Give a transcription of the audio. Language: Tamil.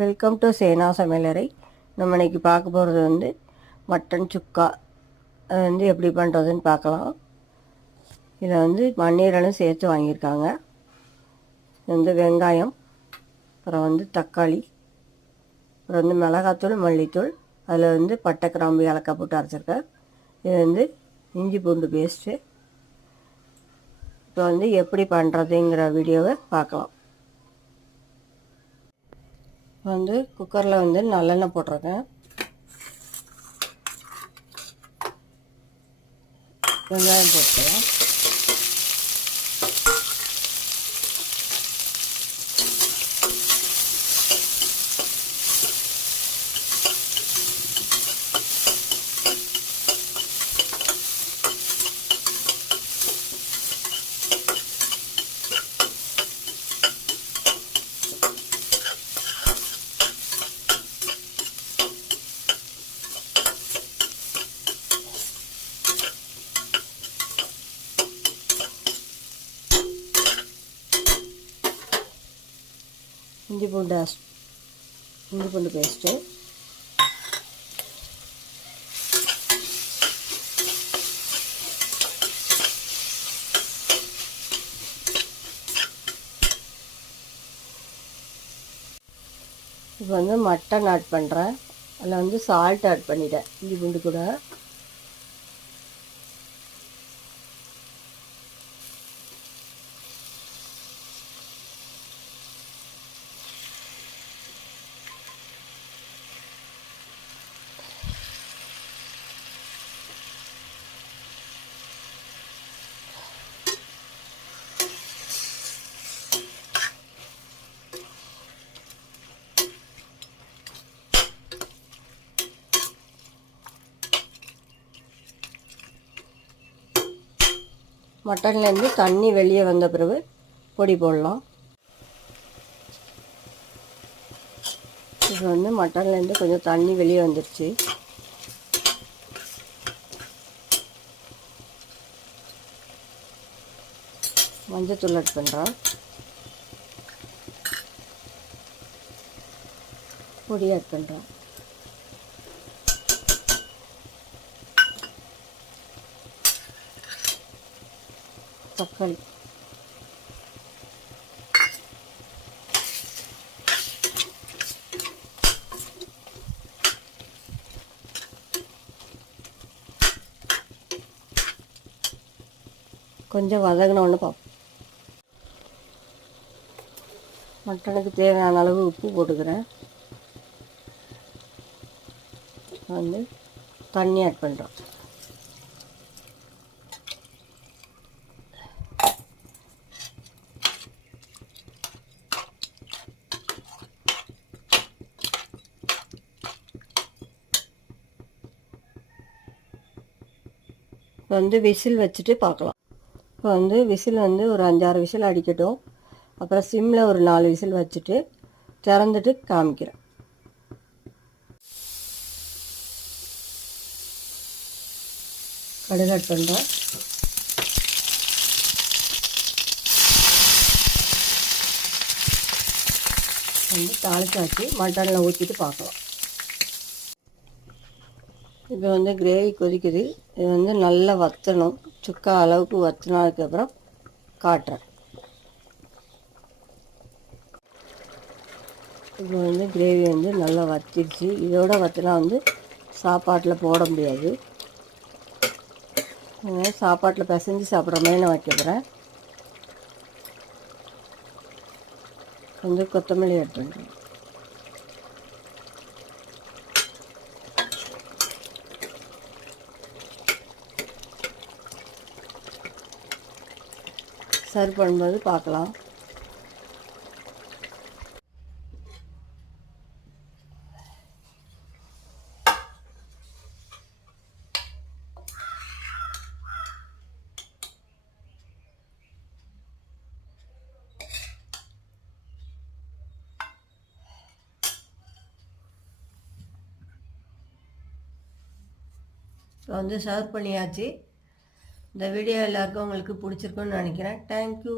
வெல்கம் டு சேனா சமையலறை. நம்ம இன்றைக்கி பார்க்க போகிறது வந்து மட்டன் சுக்கா. அது வந்து எப்படி பண்ணுறதுன்னு பார்க்கலாம். இதில் வந்து மண்ணீரலும் சேர்த்து வாங்கியிருக்காங்க. இது வந்து வெங்காயம், அப்புறம் வந்து தக்காளி, அப்புறம் வந்து மிளகாத்தூள், மல்லித்தூள், அதில் வந்து பட்டை கிராம்பு ஏலக்காய் போட்டு அரைச்சிருக்கேன். இது வந்து இஞ்சி பூண்டு பேஸ்ட்டு. இப்போ வந்து எப்படி பண்ணுறதுங்கிற வீடியோவை பார்க்கலாம். வந்து குக்கரில் வந்து நல்லெண்ணெய் போட்டிருக்கேன். வெங்காயம் போட்டுக்கலாம். இஞ்சி பூண்டு பேஸ்ட்டு, இப்போ வந்து மட்டன் ஆட் பண்ணுறேன். அதில் வந்து சால்ட் ஆட் பண்ணிட்டேன் இஞ்சி பூண்டு கூட. மட்டன்லேருந்து தண்ணி வெளியே வந்த பிறகு பொடி போடலாம். இது வந்து மட்டன்லேருந்து கொஞ்சம் தண்ணி வெளியே வந்துடுச்சு. மஞ்சத்தூள் ஆட் பண்ணுறேன். பொடி ஆட் பண்ணுறேன். தக்காளி, கொஞ்சம் வதங்கினோன்னு பார்ப்போம். மட்டனுக்கு தேவையான அளவு உப்பு போட்டுக்கிறேன். வந்து தண்ணி ஆட் பண்ணுறோம். இப்போ வந்து விசில் வச்சுட்டு பார்க்கலாம். இப்போ வந்து விசில் வந்து ஒரு 5-6 விசில் அடிக்கட்டும். அப்புறம் சிம்மில் ஒரு 4 விசில் வச்சுட்டு திறந்துட்டு காமிக்கிறேன். கடுகு ஆட் பண்ணுறேன். வந்து தாளிச்சாச்சு. மட்டனில் ஊற்றிட்டு பார்க்கலாம். இப்போ வந்து கிரேவி கொதிக்குது. இது வந்து நல்லா வற்றணும். சுக்கா அளவுக்கு வற்றினதுக்கப்புறம் காட்டுறேன். இப்போ வந்து கிரேவி வந்து நல்லா வற்றிடுச்சு. இதோட வற்றினா வந்து சாப்பாட்டில் போட முடியாது. சாப்பாட்டில் பிசைஞ்சு சாப்பிட்ற மாதிரி நான் வைக்க போகிறேன். கொஞ்சம் கொத்தமல்லி ஆட் பண்ணுறேன். சர்வ் பண்ணும்போது பார்க்கலாம். இப்போ வந்து சர்வ் பண்ணியாச்சு. இந்த வீடியோ எல்லாருக்கும் உங்களுக்கு பிடிச்சிருக்குன்னு நினைக்கிறேன். தேங்க்யூ.